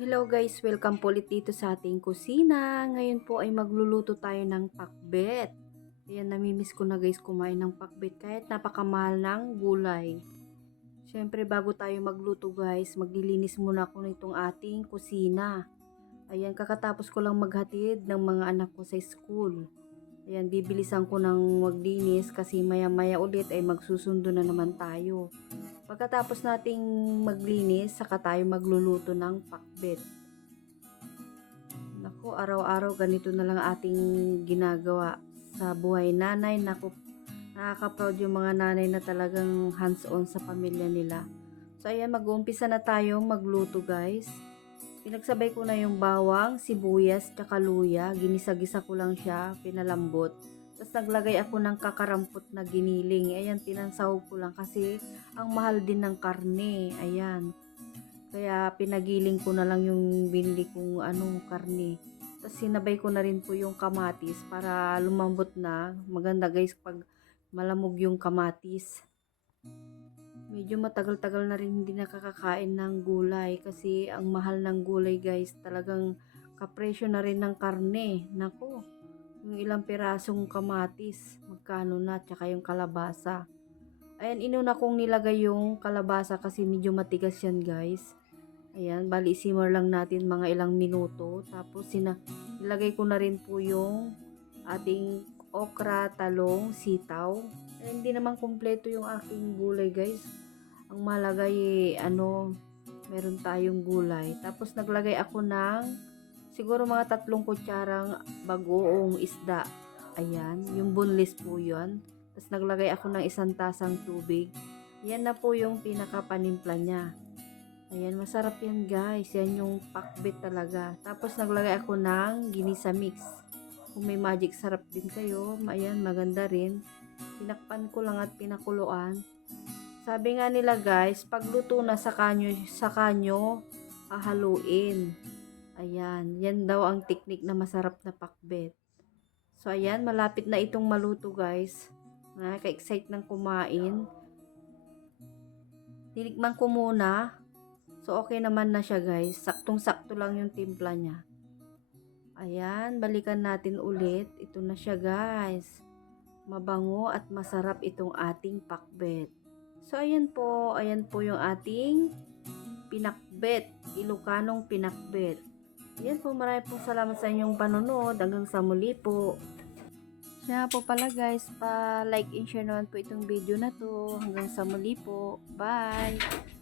Hello guys, welcome po ulit dito sa ating kusina. Ngayon po ay magluluto tayo ng pakbet. Ayan, namimiss ko na guys kumain ng pakbet kahit napakamahal ng gulay. Siyempre bago tayo magluto guys, maglilinis muna ako nitong ating kusina. Ayan, kakatapos ko lang maghatid ng mga anak ko sa school. Ayan, bibilisan ko ng maglinis kasi maya maya ulit ay magsusundo na naman tayo. Pagkatapos nating maglinis, saka tayo magluluto ng pakbet. Naku, araw-araw ganito na lang ating ginagawa sa buhay nanay. Naku, nakaka-proud yung mga nanay na talagang hands-on sa pamilya nila. So ayan, mag-uumpisa na tayo magluto guys. Pinagsabay ko na yung bawang, sibuyas, tsaka luya. Ginisa-gisa ko lang siya, pinalambot. Tapos naglagay ako ng kakarampot na giniling. Ayan, pinansahog ko lang kasi ang mahal din ng karne. Ayan. Kaya pinagiling ko na lang yung binili kong karne. Tapos sinabay ko na rin po yung kamatis para lumambot na. Maganda guys pag malamog yung kamatis. Medyo matagal-tagal na rin hindi nakakakain ng gulay kasi ang mahal ng gulay guys. Talagang kapresyo na rin ng karne. Nako, yung ilang pirasong kamatis, magkano na, tsaka yung kalabasa. Ayan, inuna kong nilagay yung kalabasa kasi medyo matigas yan guys. Ayan, bali simmer lang natin mga ilang minuto. Tapos nilagay ko na rin po yung ating okra, talong, sitaw. Ayan, hindi naman kumpleto yung aking gulay guys. Ang mahalaga meron tayong gulay. Tapos naglagay ako ng siguro mga 3 kutsarang bagoong isda. Ayan, yung boneless po yun. Tapos naglagay ako ng 1 tasang tubig. Yan na po yung pinakapanimpla niya. Ayan, masarap yan guys. Yan yung pakbet talaga. Tapos naglagay ako ng ginisa mix. Kung may magic sarap din kayo, ayan, maganda rin. Tinakpan ko lang at pinakuluan. Sabi nga nila guys, pagluto na sa kanyo hahaluin. Ayan, yan daw ang teknik na masarap na pakbet. So ayan, malapit na itong maluto guys. Nakaka-excite ng kumain. Tinikman ko muna. So okay naman na siya guys. Saktong-sakto lang yung timpla niya. Ayan, balikan natin ulit. Ito na siya guys. Mabango at masarap itong ating pakbet. So ayan po yung ating pinakbet, Ilocanong pinakbet. Ayan po, maraming po salamat sa inyong panonood. Hanggang sa muli po. Siya po pala guys, pa like and share naman po itong video na to. Hanggang sa muli po. Bye!